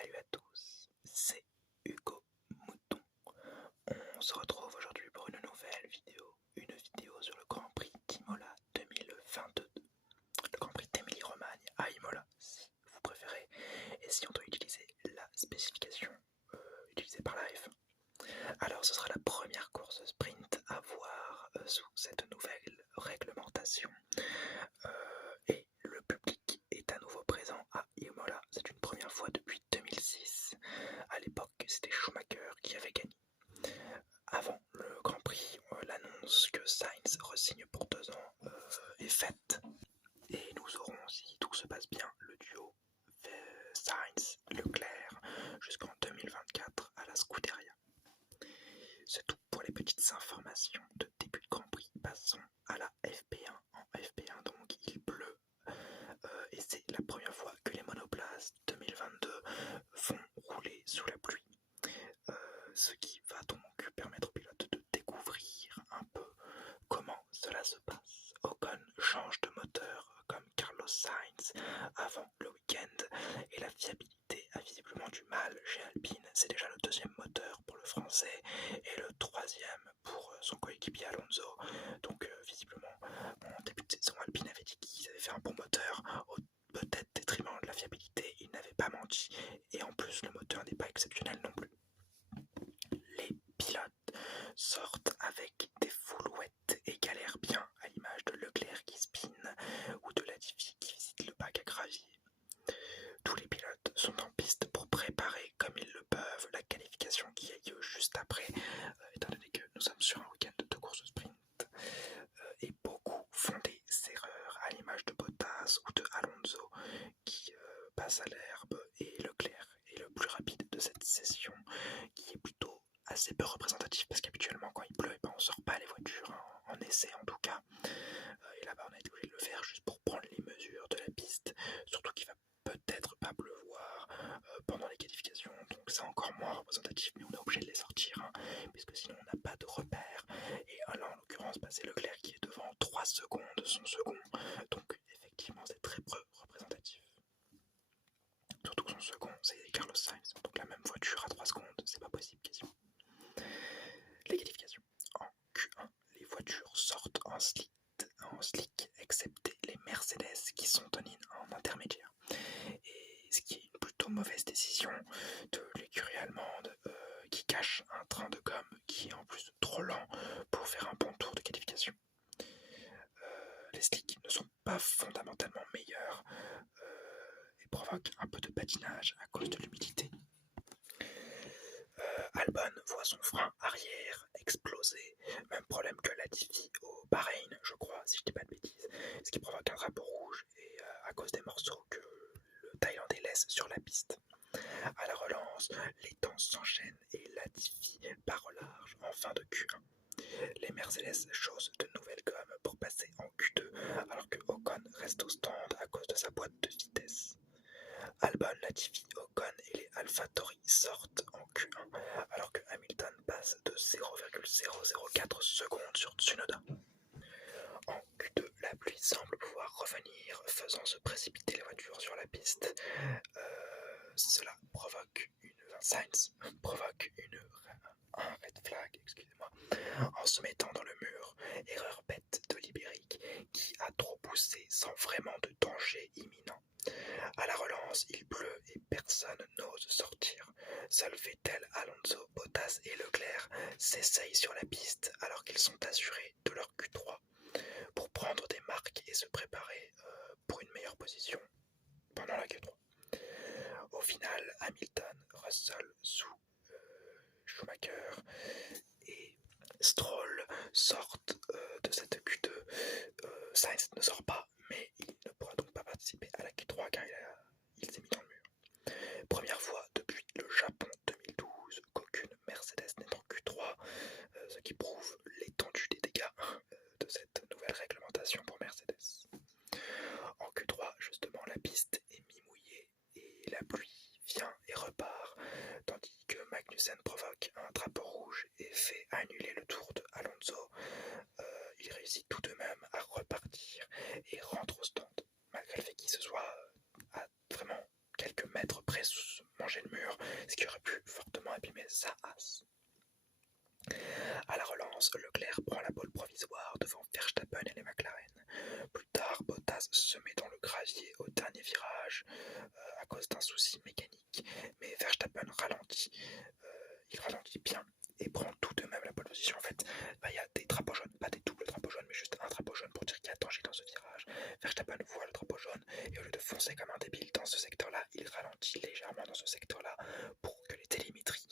Salut à tous, c'est Hugo Mouton. On se retrouve aujourd'hui pour une vidéo sur le Grand Prix d'Imola 2022. Le Grand Prix d'Émilie-Romagne à Imola, si vous préférez, et si on doit utiliser la spécification utilisée par la F1. Alors ce sera la première course sprint à voir sous cette nouvelle réglementation. Et le public est à nouveau présent à Imola. C'est une première fois depuis 2006. À l'époque, c'était Schumacher qui avait gagné. Avant le Grand Prix, l'annonce que Sainz re-signe pour 2 ans est faite. Et nous aurons, si tout se passe bien, le duo Sainz-Leclerc jusqu'en 2024 à la Scuderia. C'est tout pour les petites informations de début de Grand Prix. Passons à la FP1. En FP1, donc, il pleut. Et c'est la première fois que les monoplaces 2022 vont rouler sous la pluie. Ce qui va donc permettre aux pilotes de découvrir un peu comment cela se passe. Ocon change de moteur comme Carlos Sainz avant le week-end et la fiabilité a visiblement du mal chez Alpine. C'est déjà le 2e moteur pour le français et le 3e pour son coéquipier Alonso. Donc visiblement en début de saison, Alpine avait dit qu'ils avaient fait un bon moteur au peut-être détriment de la fiabilité. Ils n'avaient pas menti et en plus le moteur n'est pas exceptionnel non plus. Les pilotes sortent avec des foulouettes et galèrent bien, à l'image de Leclerc qui spin ou de Latifi qui visite le bac à gravier. Tous les pilotes sont en piste pour préparer comme ils le peuvent la qualification qui a lieu juste après, étant donné que nous sommes sur un week-end de course sprint. Et beaucoup font des erreurs, à l'image de Bottas ou de Alonso qui passe à l'herbe, et Leclerc est le plus rapide de cette session qui est plutôt assez peu représentatif parce qu'habituellement quand il pleut, on sort pas les voitures en essai en tout cas, et là-bas on a été obligé de le faire juste pour prendre les mesures de la piste, surtout qu'il va peut-être pas pleuvoir pendant les qualifications, donc c'est encore moins représentatif, mais on est obligé de les sortir puisque sinon on n'a pas de repère. Et là en l'occurrence c'est Leclerc qui est devant 3 secondes son second, donc effectivement c'est très peu représentatif. Surtout que son second, c'est Carlos Sainz, donc la même voiture à 3 secondes, c'est pas possible quasiment. Les qualifications. En Q1, les voitures sortent en slick, excepté les Mercedes qui sont en intermédiaire. Et ce qui est une plutôt mauvaise décision de l'écurie allemande qui cache un train de gomme qui est en plus trop lent pour faire un bon tour de qualification. Les slicks ne sont pas fondamentalement meilleurs et provoquent un peu de patinage à cause de l'humidité. Albon voit son frein arrière exploser, même problème que Latifi au Bahreïn, je crois, si je dis pas de bêtises, ce qui provoque un drapeau rouge et à cause des morceaux que le Thaïlandais laisse sur la piste. À la relance, les temps s'enchaînent et Latifi part au large en fin de Q1. Les Mercedes chaussent de nouvelles gommes pour passer en Q2, alors que Ocon reste au stand à cause de sa boîte de vitesse. Albon, Latifi, Ocon et les AlphaTauri sortent en Q1, alors que Hamilton passe de 0,004 secondes sur Tsunoda. En Q2, la pluie semble pouvoir revenir, faisant se précipiter les voitures sur la piste. Cela provoque Sainz provoque un red flag, excusez-moi, en se mettant dans le mur. Erreur bête de Libéric qui a trop poussé sans vraiment de danger imminent. À la relance, il pleut et personne n'ose sortir. Seuls Vettel, Alonso, Bottas et Leclerc s'essayent sur la piste alors qu'ils sont assurés de leur Q3 pour prendre des marques et se préparer pour une meilleure position pendant la Q3. Au final, Hamilton, Russell sous Schumacher et Stroll sortent de cette Q2. Sainz ne sort pas, mais il ne pourra donc pas participer à la Q3 car il s'est mis dans le mur. Première fois depuis le Japon 2012 qu'aucune Mercedes n'est en Q3, ce qui prouve l'étendue des dégâts de cette nouvelle réglementation pour Mercedes. En Q3, justement, la piste est mi-mouillée et la pluie vient et repart, tandis que Magnussen provoque un drapeau rouge et fait annuler le tour de Alonso. Il réussit tout de même à repartir et rentre au stand, malgré le fait qu'il se soit à vraiment quelques mètres près manger le mur. ce qui aurait pu fortement abîmer sa As. À la relance, Leclerc prend la pole provisoire devant Verstappen et les McLaren. Plus tard, Bottas se met dans le gravier au dernier virage à cause d'un souci mécanique, mais Verstappen ralentit. Il ralentit bien et prend tout de même la pole position. En fait, il y a des drapeaux jaunes, pas des doubles drapeaux jaunes, mais juste un drapeau jaune pour dire qu'il y a danger dans ce virage. Verstappen voit le drapeau jaune et au lieu de foncer comme un débile dans ce secteur-là, il ralentit légèrement dans ce secteur-là pour que les télémétries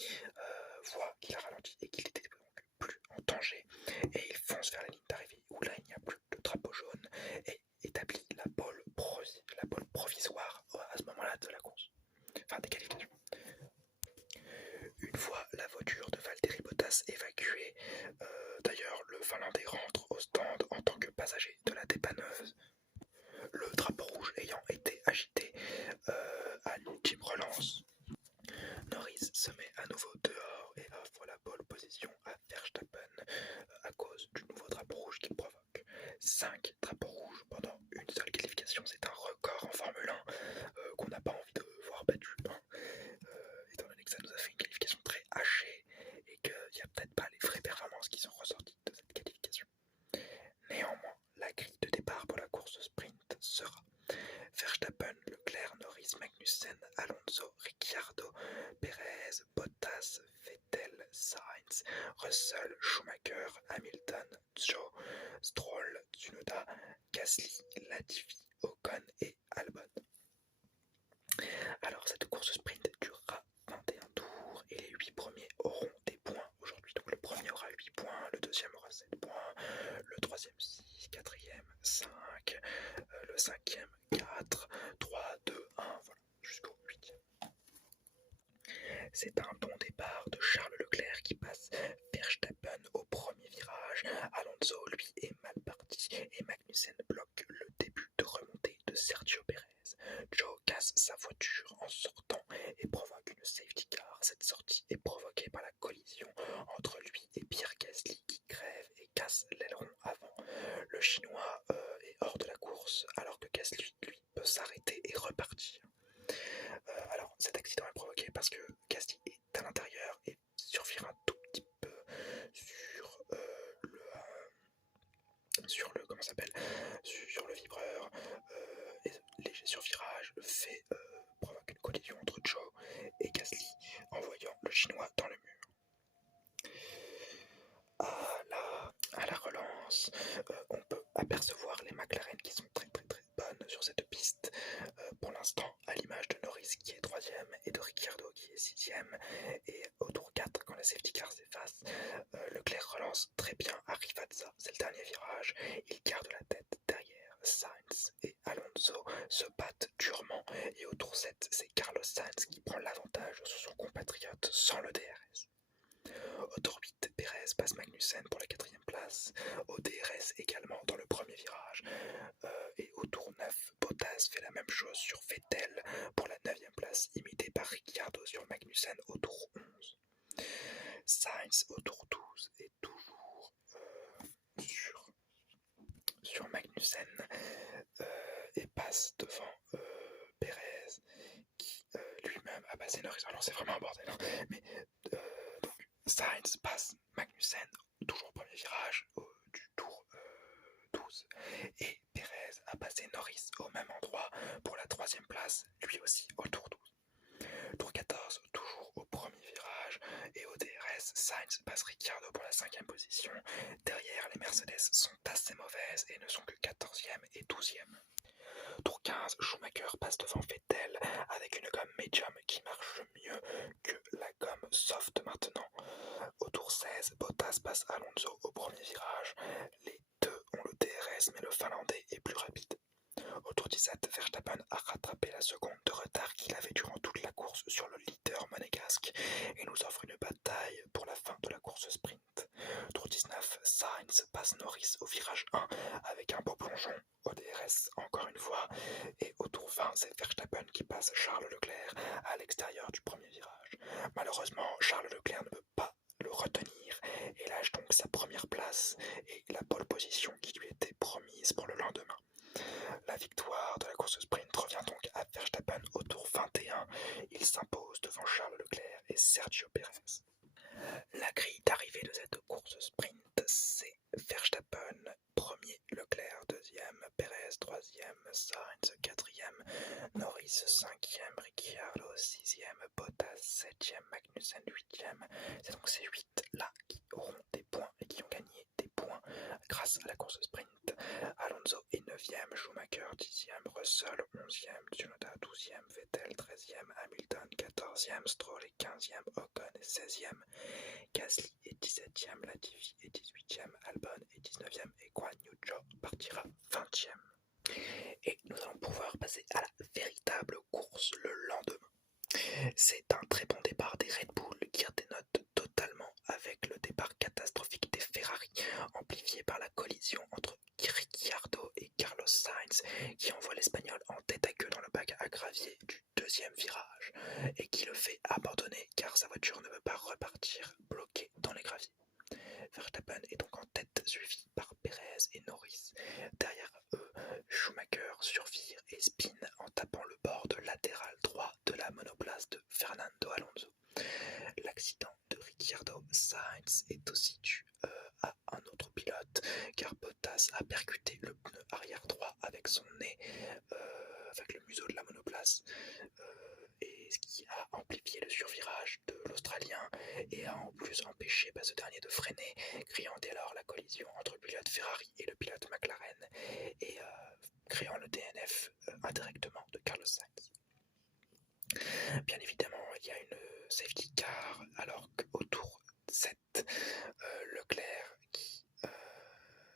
voient qu'il a ralenti et qu'il était donc plus en danger. Et il fonce vers la ligne d'arrivée où là il n'y a plus de drapeau jaune et établit la pole provisoire à ce moment-là de la course, enfin des qualifications. Une fois la voiture de Valtteri Bottas évacuée, d'ailleurs le Finlandais rentre au stand en tant que passager de la dépanneuse, le drapeau rouge ayant été agité à l'ultime relance. Norris se met à nouveau dehors et offre la pole position à Verstappen à cause du nouveau drapeau rouge qu'il provoque. 5 drapeaux rouges pendant une seule qualification, c'est un record en Formule 1 qu'on n'a pas envie de voir battu. Étant donné que ça nous a fait une qualification très hachée et qu'il n'y a peut-être pas les vraies performances qui sont ressorties de cette qualification. Néanmoins, la grille de départ pour la course sprint sera Verstappen, Leclerc, Norris, Magnussen, Alonso, Ricciardo, Perez, Bottas, Vettel, Sainz, Russell, Schumacher, Hamilton, Zhou, Stroll, Tsunoda, Gasly, Latifi, Ocon et Albon. Alors cette course sprint durera 21 tours et les 8 premiers auront des points aujourd'hui. Donc le premier aura 8 points, le deuxième aura 7 points, le troisième 6, quatrième 5, le cinquième 4, 3, 2, 1, voilà, jusqu'au 8e. C'est un bon départ de Charles Leclerc qui passe Verstappen au premier virage. Alonso, lui, est mal parti et Magnussen bloque le début de remontée de Sergio Pérez. Zhou casse sa voiture en sortant et provoque une safety car. Cette sortie est provoquée par la collision entre lui et Pierre Gasly qui crève et casse l'aileron avant. Le Chinois est hors de la course alors que Gasly, lui, peut s'arrêter et repartir. Alors cet accident est provoqué parce que Gasly est à l'intérieur et survire un tout petit peu sur le vibreur et léger survirage provoque une collision entre Zhou et Gasly, envoyant le Chinois dans le mur. À la relance, on peut apercevoir les McLaren qui sont très bonnes sur cette piste pour l'instant, à l'image de Norris qui est 3ème et de Ricciardo qui est 6ème, et au tour 4 quand la safety car s'efface, Leclerc relance très bien à Rivazza, c'est le dernier virage, il garde la tête derrière. Sainz et Alonso se battent durement et au tour 7 c'est Carlos Sainz qui prend l'avantage sur son compatriote sans le DRS. Au tour 8, Perez passe Magnussen pour la 4ème place, au DRS également dans le premier virage, et au tour 9, Bottas fait la même chose sur Vettel pour la 9ème place, imité par Ricciardo sur Magnussen au tour 11. Sainz au tour 12 est toujours sur Magnussen et passe devant Perez qui lui-même a passé Norris. Alors c'est vraiment un bordel, hein, mais donc Sainz passe Magnussen toujours au premier virage du tour 12 et Perez a passé Norris au même endroit pour la 3ème place, lui aussi au tour 12. Tour 14, toujours au premier virage et au DRS, Sainz passe Ricciardo pour la 5ème position. Derrière, les Mercedes sont assez mauvaises et ne sont que 14ème et 12ème. Tour 15, Schumacher passe devant Vettel avec une gomme medium qui marche mieux que la gomme soft maintenant. Au tour 16, Bottas passe Alonso au premier virage. Les deux ont le DRS mais le Finlandais est plus rapide. Au tour 17, Verstappen a rattrapé la seconde de retard qu'il avait durant toute la course sur le leader monégasque et nous offre une bataille pour la fin de la course sprint. Tour 19, Sainz passe Norris au virage 1 avec un beau plongeon au DRS encore une fois et au tour 20, c'est Verstappen qui passe Charles Leclerc à l'extérieur du premier virage. Malheureusement, Charles Leclerc ne peut pas le retenir et lâche donc sa première place et la pole position qui lui était promise pour le lendemain. La victoire de la course sprint revient donc à Verstappen au tour 21 australien. Il s'impose devant Charles Leclerc et Sergio Pérez. La grille d'arrivée de cette course sprint, c'est Verstappen, premier, Leclerc, deuxième, Pérez, troisième, Sainz, quatrième, Norris, cinquième, Ricciardo, sixième, Bottas, septième, Magnussen, huitième. C'est donc ces 8 là qui auront des points et qui ont gagné des points grâce à la course sprint. Alonso est 9e, Schumacher 10e, Russell 11e, Tsunoda 12e, Vettel 13e, Hamilton 14e, Stroll est 15e, Ocon est 16e, Gasly est 17e, Latifi est 18e, Albon est 19e et Guan Yu Zhou partira 20e. Et nous allons pouvoir passer à la véritable course le lendemain. C'est un très bon départ des Red Bull qui dénote totalement avec le départ catastrophique des Ferrari, amplifié par la collision entre Ricciardo et Carlos Sainz, qui envoie l'Espagnol en tête à queue dans le bac à gravier du deuxième virage, et qui le fait abandonner car sa voiture ne veut pas repartir bloquée dans les graviers. Verstappen est donc en tête, suivi par Pérez et Norris. Derrière eux, Schumacher survire et spin en tapant le bord latéral droit de la monoplace de Fernando Alonso. L'accident de Ricciardo Sainz est aussi dû à un autre pilote, car Bottas a percuté le pneu arrière droit avec son nez, avec le museau de la monoplace, et ce qui a amplifié le survirage de l'Australien et a en plus empêché ce dernier de freiner, créant dès lors la collision entre le pilote Ferrari et le pilote McLaren, et créant le DNF indirectement de Carlos Sainz. Bien évidemment, il y a une safety car, alors qu'au tour 7, Leclerc qui,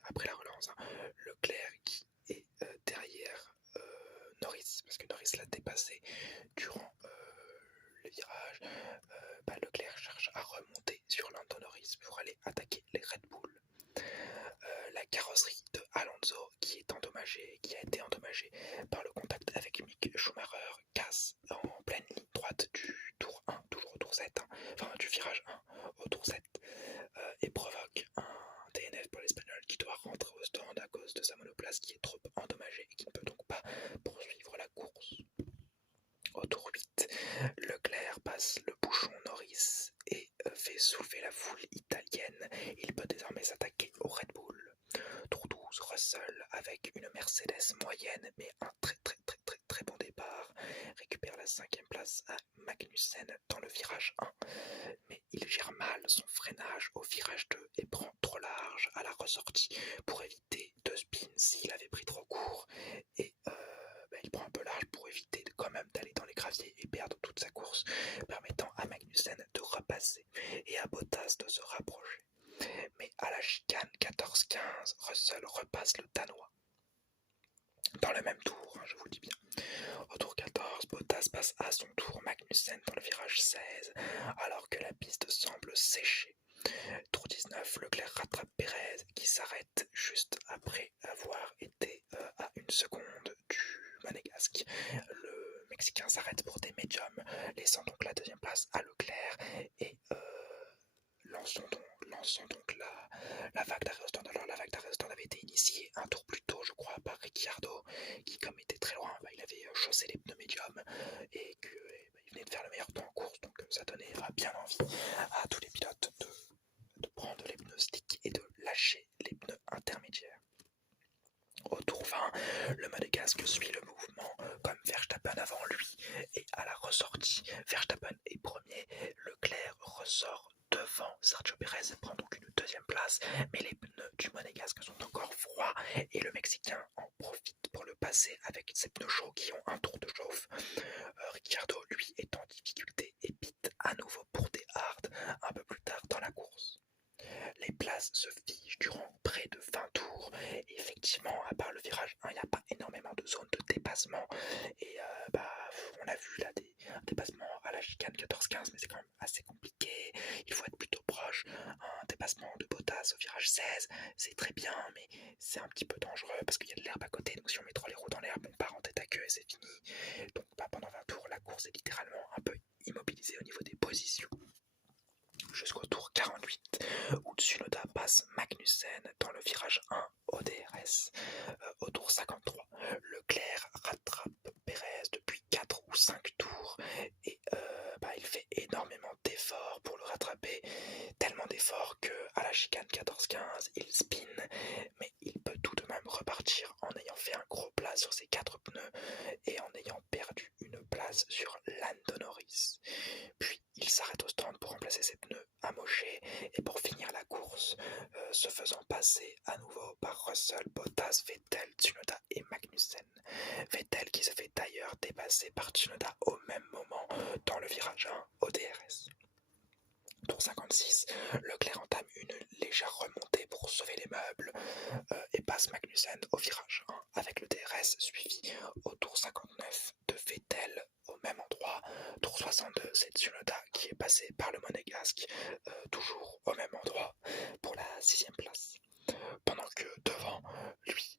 après la relance, Leclerc qui est derrière Norris, parce que Norris l'a dépassé durant le virage, Leclerc cherche à remonter sur Lando Norris pour aller attaquer les Red Bull. La carrosserie de Alonso qui a été endommagée par le contact avec Mick Schumacher, casse en pleine ligne droite du tour 1, toujours au tour 7, enfin du virage 1 au tour 7, et provoque un DNF pour l'Espagnol qui doit rentrer au stand à cause de sa monoplace qui est trop endommagée et qui ne peut donc pas poursuivre la course. Au tour 8, Leclerc passe le bouchon Norris et fait soulever la foule italienne. Il peut désormais s'attaquer au Red Bull. Tour 12, Russell, avec une Mercedes moyenne mais un très bon départ, récupère la 5e place à Magnussen dans le virage 1. Mais il gère mal son freinage au virage 2 et prend trop large à la ressortie pour éviter de spin s'il avait pris trop court. Et il prend un peu large pour éviter quand même d'aller dans les graviers et perdre toute sa course, permettant à Magnussen de repasser et à Bottas de se rapprocher. Mais à la chicane 14-15, Russell repasse le Danois. Dans le même tour, je vous le dis bien. Au tour 14, Bottas passe à son tour Magnussen dans le virage 16, alors que la piste semble sécher. Tour 19, Leclerc rattrape Pérez qui s'arrête juste après avoir été à 1 seconde du Monégasque. Le Mexicain s'arrête pour des médiums, laissant donc la 2e place à Leclerc et lançons donc la vague d'arrêt au stand. Alors la vague d'arrêt au stand avait été initiée un tour plus tôt, je crois, par Ricciardo, qui comme était très loin, il avait chaussé les pneus médiums et qu'il venait de faire le meilleur temps en course, donc ça donnait bien envie à tous les pilotes de prendre les pneus slicks et de lâcher les pneus intermédiaires. Au tour 20, le Monégasque suit le mouvement comme Verstappen avant lui et à la ressortie, Verstappen est premier, Leclerc ressort devant Sergio Pérez prend donc une 2e place, mais les pneus du Monégasque sont encore froids et le Mexicain en profite pour le passer avec ses pneus chauds qui ont un tour de chauffe. Ricciardo, lui, est en difficulté et pite à nouveau pour des hards un peu plus tard dans la course. Les places se figent durant près de 20 tours et effectivement, à part le virage 1, il n'y a pas énormément de zones de dépassement et on a vu là des dépassements à la chicane 14-15, mais c'est quand même assez compliqué, il faut être plutôt proche. Un dépassement de Bottas au virage 16, c'est très bien, mais c'est un petit peu dangereux parce qu'il y a de l'herbe à côté, donc si on met trop les roues dans l'herbe, on part en tête à queue et c'est fini. Donc pendant 20 tours, la course est littéralement un peu immobilisée au niveau des positions. Jusqu'au tour 48, où Tsunoda passe Magnussen dans le virage 1 au DRS. Au tour 53, Leclerc rattrape Pérez depuis 4 ou ou 5 tours et il fait énormément d'efforts pour le rattraper, tellement d'efforts que à la chicane 14-15 il spin, mais il peut tout de même repartir en ayant fait un gros plat sur ses 4 pneus et en ayant perdu une place sur Lando Norris. Puis il s'arrête au stand pour remplacer ses pneus amochés et pour finir la course, se faisant passer à nouveau par Russell, Bottas, Vettel, Tsunoda et Magnussen. Vettel qui se fait d'ailleurs dépasser par Tsunoda au même moment dans le virage 1 au DRS. Tour 56, Leclerc entame une légère remontée pour sauver les meubles et passe Magnussen au virage 1 avec le DRS suivi au tour 59 de Vettel au même endroit. Tour 62, c'est Tsunoda qui est passé par le Monégasque, toujours au même endroit pour la 6ème place. Pendant que devant lui,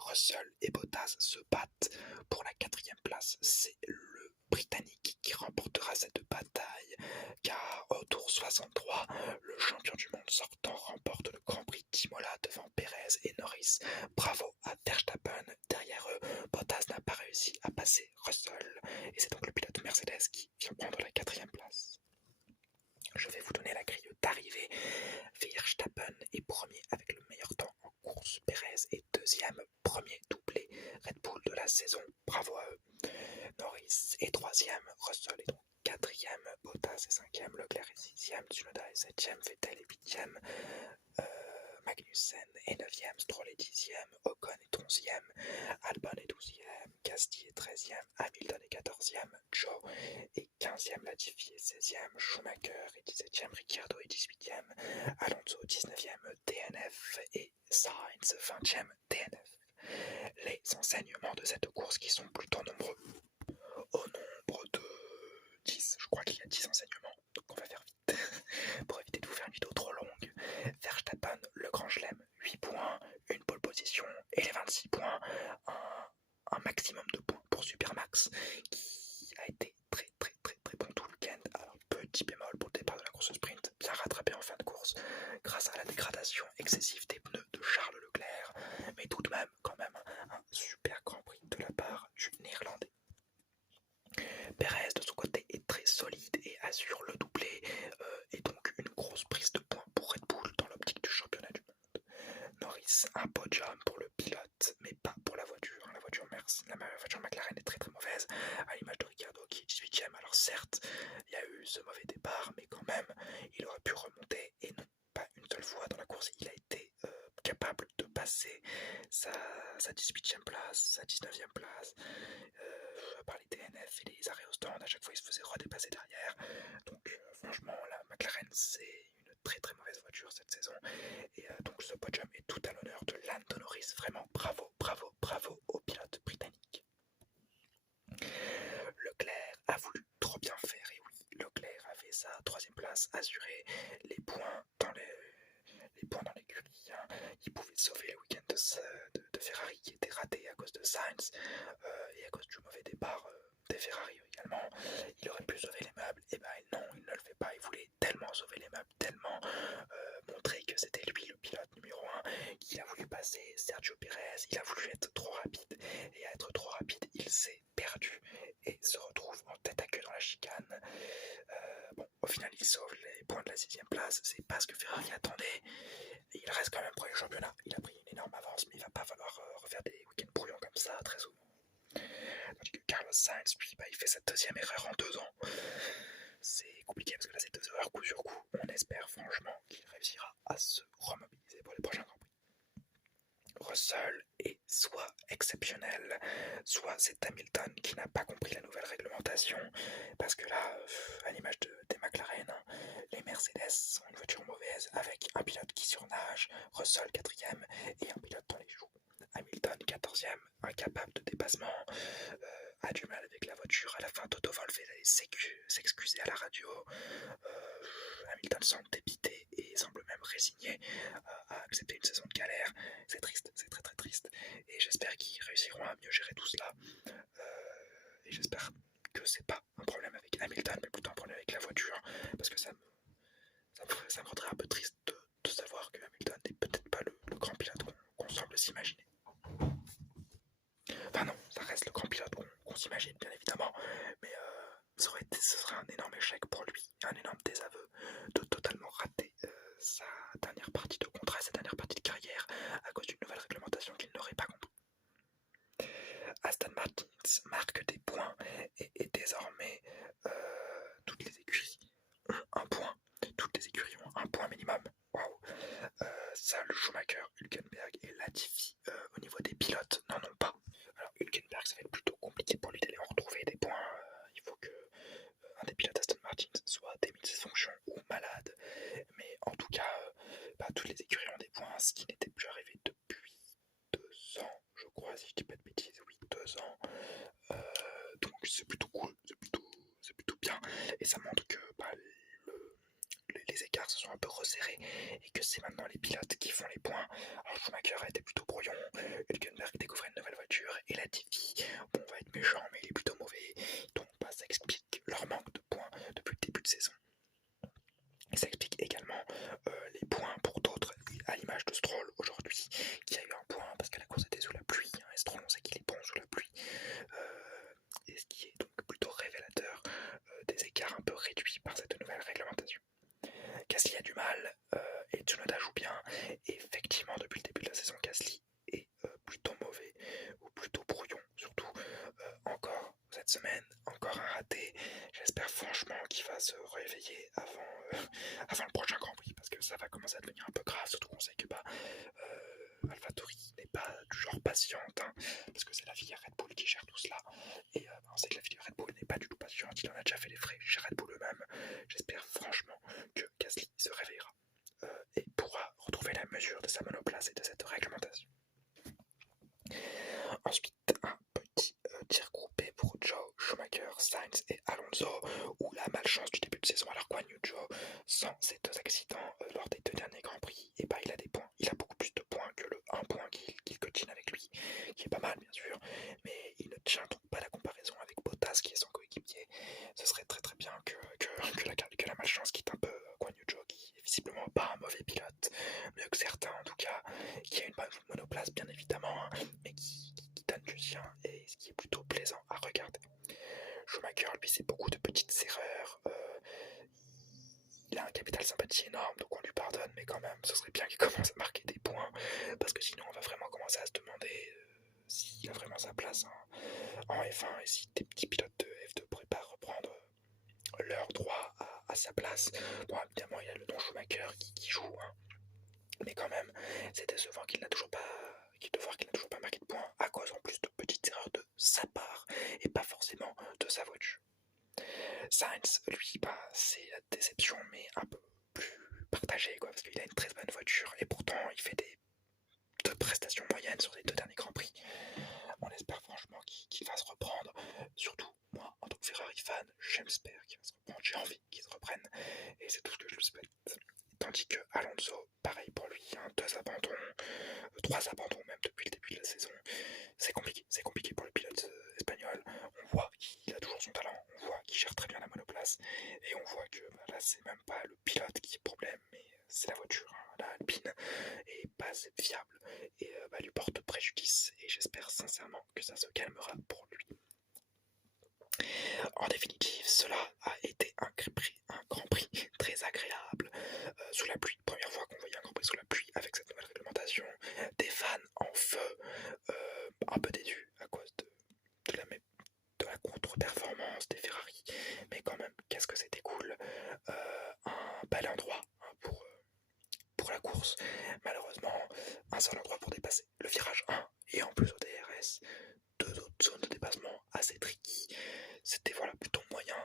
Russell et Bottas se battent pour la 4ème place. C'est le Britannique qui remportera cette bataille, car au tour 63, le champion du monde sortant remporte le Grand Prix d'Imola devant Perez et Norris. Bravo à Verstappen. Derrière eux, Bottas n'a pas réussi à passer Russell, et c'est donc le pilote Mercedes qui vient prendre la 4ème place. Je vais vous donner la grille d'arrivée. Verstappen est premier avec le meilleur temps en course. Perez est deuxième, premier doublé Red Bull de la saison. Bravo à eux. Norris est troisième, Russell est donc quatrième, Bottas est cinquième, Leclerc est sixième, Tsunoda est septième, Vettel est huitième, Magnussen est neuvième, Stroll est dixième, Ocon est onzième, Albon est douzième, Gasly est treizième, Hamilton est quatorzième, Joe est quinzième, Latifi est seizième, Schumacher est dix-septième, Ricciardo est dix-huitième, Alonso dix-neuvième, DNF et Sainz vingtième, DNF. Les enseignements de cette course qui sont plutôt nombreux. Au nombre de 10, je crois qu'il y a 10 enseignements, donc on va faire vite pour éviter de vous faire une vidéo trop longue. Verstappen, le grand chelem, 8 points, une pole position et les 26 points, un maximum de points pour Supermax qui a été très bon tout le week-end. Alors petit bémol pour le départ de la course sprint, bien rattrapé en fin de course grâce à la dégradation excessive des pneus de Charles Leclerc, mais tout de même quand même un super grand prix de la part du néerlandais. Perez de son côté est très solide et assure le doublé et donc une grosse prise de points pour Red Bull dans l'optique du championnat du monde. Norris, un podium pour le pilote mais pas pour la voiture. La voiture McLaren est très mauvaise, à l'image de Ricciardo qui est 18ème. Alors certes, il y a eu ce mauvais départ, mais quand même, il aurait pu remonter et non pas une seule fois dans la course. Il a été capable de passer sa 18ème place, sa 19ème place, par les DNF et les arrêts au stand. À chaque fois il se faisait redépasser derrière, donc franchement la McLaren c'est une très mauvaise voiture cette saison, et donc ce podium est tout à l'honneur de Lando Norris. Vraiment bravo au pilote britannique. Leclerc a voulu trop bien faire, et oui, Leclerc avait sa 3ème place assurée, les points dans l'écurie, hein. Il pouvait sauver le week-end de Ferrari qui était raté à cause de Sainz et à cause du mauvais départ des Ferrari également. Il aurait pu sauver les meubles, et non, il ne le fait pas. Il voulait tellement sauver les meubles, tellement montrer que c'était lui le pilote numéro 1, qu'il a voulu passer Sergio Pérez. Il a voulu être trop rapide, et à être trop rapide il s'est perdu et se retrouve en tête à queue dans la chicane. Au final il sauve les points de la 6ème place, c'est pas ce que Ferrari attendait, et il reste quand même premier championnat. Il a pris une énorme avance, mais il va pas falloir refaire des week-ends brouillons comme ça très souvent. Tandis que Carlos Sainz, lui, il fait sa 2ème erreur en 2 ans. C'est compliqué parce que là c'est 2 erreurs coup sur coup. On espère franchement qu'il réussira à se remobiliser pour les prochains Grands Prix. Russell est soit exceptionnel, soit c'est Hamilton qui n'a pas compris la nouvelle réglementation, parce que là, à l'image des McLaren, les Mercedes sont une voiture mauvaise avec un pilote qui surnage, Russell 4ème et un pilote dans les choux. Hamilton 14ème, incapable de dépassement, a du mal avec la voiture. À la fin, Toto Wolff allait s'excuser à la radio. Hamilton semble dépité et semble même résigné à accepter une saison de galère. C'est triste, c'est très triste, et j'espère qu'ils réussiront à mieux gérer tout cela, et j'espère que c'est pas un problème avec Hamilton mais plutôt un problème avec la voiture, parce que ça me rendrait un peu triste de savoir que Hamilton n'est peut-être pas le grand pilote qu'on semble s'imaginer. Enfin non, ça reste le grand pilote qu'on s'imagine. j'imagine bien évidemment, mais ce serait un énorme échec pour lui, un énorme désaveu de totalement rater sa dernière partie de contrat, sa dernière partie de carrière à cause d'une nouvelle réglementation qu'il n'aurait pas compris. Aston Martin marque des points et désormais toutes les écuries ont un point. Toutes les écuries ont un point minimum. Waouh! Seul Schumacher, Hülkenberg et Latifi au niveau des pilotes n'en ont pas. Alors Hülkenberg, ça va être plutôt compliqué pour lui d'aller en retrouver des points. Il faut que un des pilotes Aston Martin soit désfonction ou malade. Mais en tout cas, toutes les écuries ont des points, ce qui n'était plus arrivé depuis 2 ans, je crois, si je dis pas de bêtises. Oui, 2 ans. Donc c'est plutôt cool, c'est plutôt bien. Et ça montre que les écarts se sont un peu resserrés et que c'est maintenant les pilotes qui font les points. Alors Schumacher a été plutôt brouillon, Hülkenberg découvrait une nouvelle voiture et Latifi, bon, on va être méchant mais il est plutôt mauvais, donc ça explique leur manque de points depuis le début de saison. Et ça explique également les points pour d'autres, à l'image de Stroll aujourd'hui, qui a eu un point parce que la course était sous la pluie, hein, et Stroll on sait qu'il est bon sous la pluie, et ce qui est donc plutôt révélateur des écarts un peu réduits par cette nouvelle réglementation. Gasly a du mal et Tsunoda joue bien, et effectivement depuis le début de la saison Gasly est plutôt mauvais, ou plutôt brouillon surtout, encore cette semaine, encore un raté. J'espère franchement qu'il va se réveiller avant le prochain Grand Prix, parce que ça va commencer à devenir un peu grave, surtout qu'on sait que AlphaTauri n'est pas du genre patiente, hein, parce que c'est la filière Red Bull qui gère tout cela, et on sait que la filière Red Bull n'est pas du tout patiente, il en a déjà fait les frais chez Red Bull eux-mêmes. J'espère franchement que Gasly se réveillera et pourra retrouver la mesure de sa monoplace et de cette réglementation. Ensuite, un petit tir groupé pour Joe, Schumacher, Sainz et Alonso, où la malchance du début de saison. Alors Guan Yu Zhou, sans ces 2 accidents lors des 2 derniers Grands Prix, et il a des points. Il a beaucoup plus de points que le 1 point qu'il cotine avec lui, qui est pas mal bien sûr, mais il ne tient donc pas la comparaison avec Bottas qui est son coéquipier. Ce serait très très bien que la malchance quitte un peu Guan Yu Zhou, qui est visiblement pas un mauvais pilote, mieux que certains en tout cas, qui a une bonne monoplace bien évidemment, hein, mais qui donne du sien, et ce qui est plutôt plaisant à regarder. Schumacher, lui, c'est beaucoup de petites erreurs. Il a un capital sympathie énorme, donc on lui pardonne, mais quand même, ce serait bien qu'il commence à marquer des points, parce que sinon on va vraiment commencer à se demander s'il a vraiment sa place en F1, et si des petits pilotes de F2 ne pourraient pas reprendre leur droit à sa place. Bon, évidemment, il y a le nom Schumacher qui joue, hein, mais quand même, c'est décevant qu'il n'a toujours pas marqué de points, à cause en plus de petites erreurs de sa part et pas forcément de sa voiture. Sainz, lui, c'est la déception, mais un peu plus partagée, parce qu'il a une très bonne voiture et pourtant il fait de prestations moyennes sur les 2 derniers Grands Prix. On espère franchement qu'il va se reprendre, surtout moi en tant que Ferrari fan, j'espère qu'il va se reprendre, j'ai envie qu'il se reprenne, et c'est tout ce que je lui souhaite. Tandis que Alonso, pareil pour lui, 2 abandons, 3 abandons même depuis le début de la saison. C'est compliqué pour le pilote espagnol. On voit qu'il a toujours son talent, on voit qu'il gère très bien la monoplace, et on voit que là c'est même pas le pilote qui est problème, mais c'est la voiture, hein. La Alpine est pas assez fiable et lui porte préjudice, et j'espère sincèrement que ça se calmera pour lui. En définitive, cela a été un Grand Prix très agréable, sous la pluie. Première fois qu'on voyait un Grand Prix sous la pluie avec cette nouvelle réglementation. Des fans en feu, un peu déçus à cause de la contre-performance des Ferrari. Mais quand même, qu'est-ce que c'était cool. Un bel endroit, hein, pour la course. Malheureusement, un seul endroit pour dépasser. Le virage 1 et en plus au DRS. 2 autres zones de dépassement assez tricky. C'était plutôt moyen.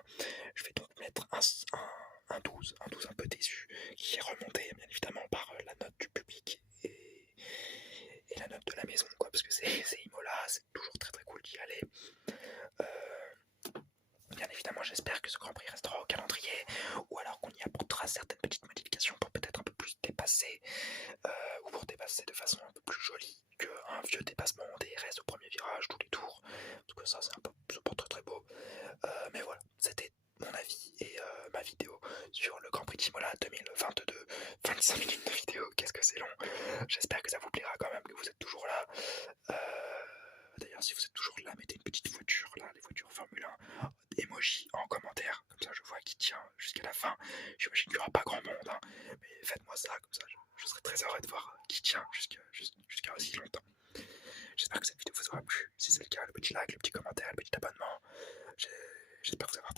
Je vais donc mettre un 12 un peu déçu, qui est remonté bien évidemment par la note du public et la note de la maison, parce que c'est Imola, c'est toujours très très cool d'y aller. Bien évidemment, j'espère que ce Grand Prix restera au calendrier, ou alors qu'on y apportera certaines petites modifications pour peut-être un peu plus dépasser, ou pour dépasser de façon un peu plus jolie qu'un vieux dépassement en DRS au premier virage tous les tours, parce que ça c'est pas très très beau. Mais voilà, c'était mon avis et ma vidéo sur le Grand Prix d'Imola 2022. 25 minutes de vidéo, qu'est-ce que c'est long. J'espère que ça vous plaira quand même, que vous êtes toujours là. D'ailleurs, si vous êtes toujours là, mettez une petite voiture là, les voitures fin. J'imagine qu'il n'y aura pas grand monde, hein, mais faites-moi ça, comme ça je serai très heureux de voir qui tient jusqu'à aussi longtemps. J'espère que cette vidéo vous aura plu. Si c'est le cas, le petit like, le petit commentaire, le petit abonnement. J'espère vous avoir